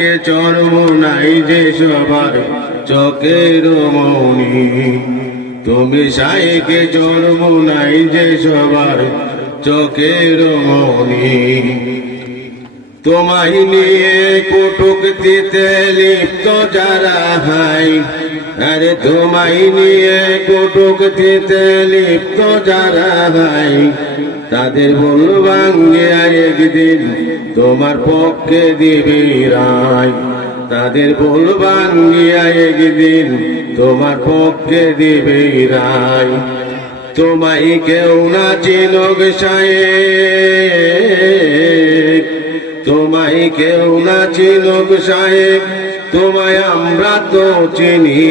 শায়েকে চরমোনাই যে সবার চোখের মনি। তুমি শায়েকে চরমোনাই যে সবার চোখের মনি। তোমায় নিয়ে কটূক্তিতে লিপ্ত যারা হাই, আরে তোমায় নিয়ে কটূক্তিতে লিপ্ত যারা হাই, তাদের ভুল ভাঙ্গিয়া একদিন তোমার পক্ষে দিবি রায়। তাদের ভুল ভাঙ্গিয়া একদিন তোমার পক্ষে দিবি রায়। তোমায় কেউ না চিনুক শায়েক, তোমায় কেউ না চিনুক শায়েক, তোমায় আমরা তো চিনি।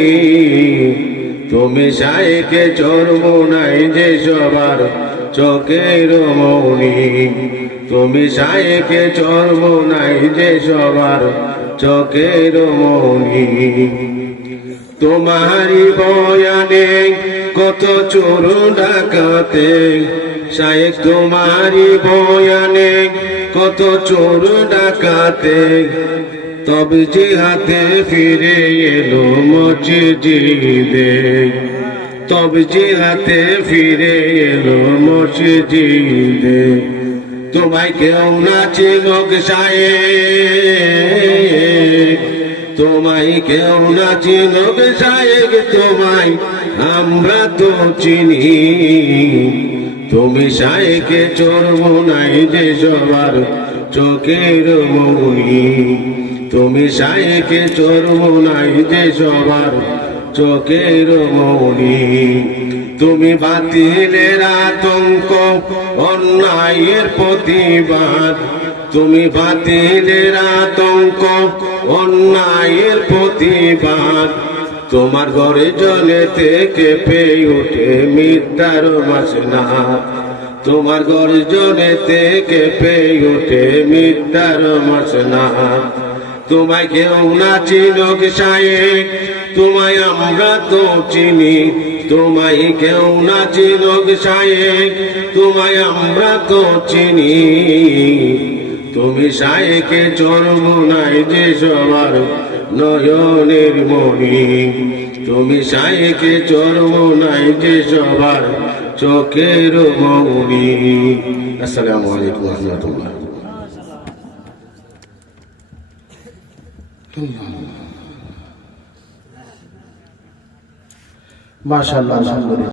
তুমি শায়েকে চরমোনাই যে সবার চোখের মনি। তুমি শায়েকে চরমোনাই যে সবার চোখের মনি। তোমারি বয়ানে কত চোর ডাকাতে, শায়েক তোমারি বয়ানে কত চোর ডাকাতে, তবে যে হাতে ফিরে এলো মসজিদে, তবে যে হাতে ফিরে এলো মসজিদে। তোমায় কেউ না চিনুক শায়েক, তোমায় কেউ না চিনুক শায়েক, তোমায় আমরা তো চিনি। তুমি শায়েকে চরমোনাই যে সবার চোখের মনি। তুমি শায়েকে চরমোনাই যে সবার চোখের মনি। তুমি বাতিলের আতঙ্ক অন্যায়ের প্রতিবাদ, তুমি বাতিলের আতঙ্ক অন্যায়ের প্রতিবাদ। তোমার ঘরে জলে থেকে পেয়ে ওঠে মিথ্যার বাসনা, তোমার ঘরে জলে থেকে পেয়ে ওঠে মিথ্যার বাসনা। তোমায় কেউ না চিনুক শায়েক, তোমায় আমরা তো চিনি। তোমায় কেউ না চিনুক শায়েক, তোমায় আমরা তো চিনি। তুমি শায়েকে চরমোনাই যে সবার নয়নের মনি। তুমি শায়েকে চরমোনাই যে সবার চোখের মনি। আসসালামু আলাইকুম ওয়া রাহমাতুল্লাহ। মাশাআল্লাহ, আলহামদুলিল্লাহ।